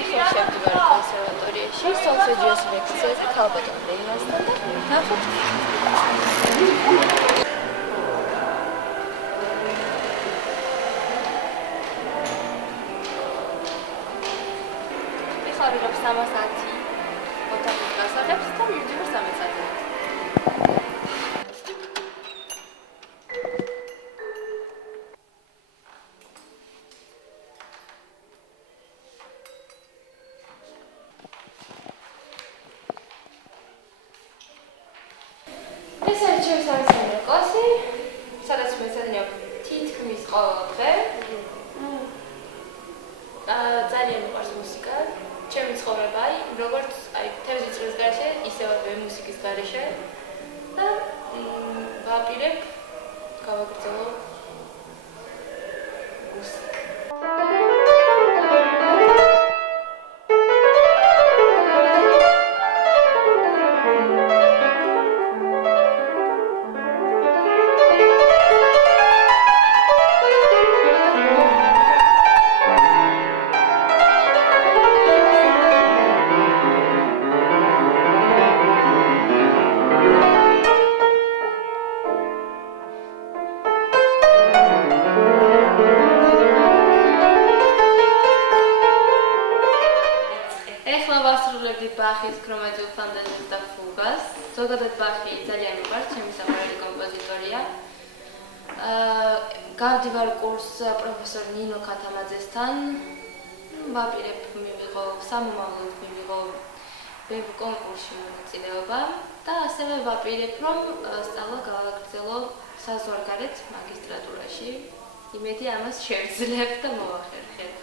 ეხლა შევდივარ კონსერვატორიაში, სოლფეჯიოს ლექციაზე ქალბატონ რეიმასთან და ნახოთ. ეხლა ვიღებ 310 ოთახის გასაღებს და მივდივარ 13-ზე. ეს არის ჩემი სამეცნიერო კლასი, სადაც მეცადინებ თითქმის ყოველდღე. ძალიან მიყვარს მუსიკა. ჩემი ცხოვრება, როგორც თევზის წრის გარეშე, ისევე მუსიკის გარეშე. და ვაპირებ გავაგრძელო მუსიკა. ვასრულებდით ბახის ქრომატიულ ფანტაზიას და ფუგას. ზოგადად ბახი ძალიან მიყვარს, ჩემი საყვარელი კომპოზიტორია. გავდივარ კურსს პროფესორ ნინო ქათამაძესთან. ვაპირებ მივიღო სამომავლოდ მივიღო ბევრ კონკურსში მონაწილეობა და ასევე ვაპირებ რომ სწავლა გავაგრძელო საზღვარგარეთ მაგისტრატურაში. იმედი ამას შევძლებ და მოვახერხებ.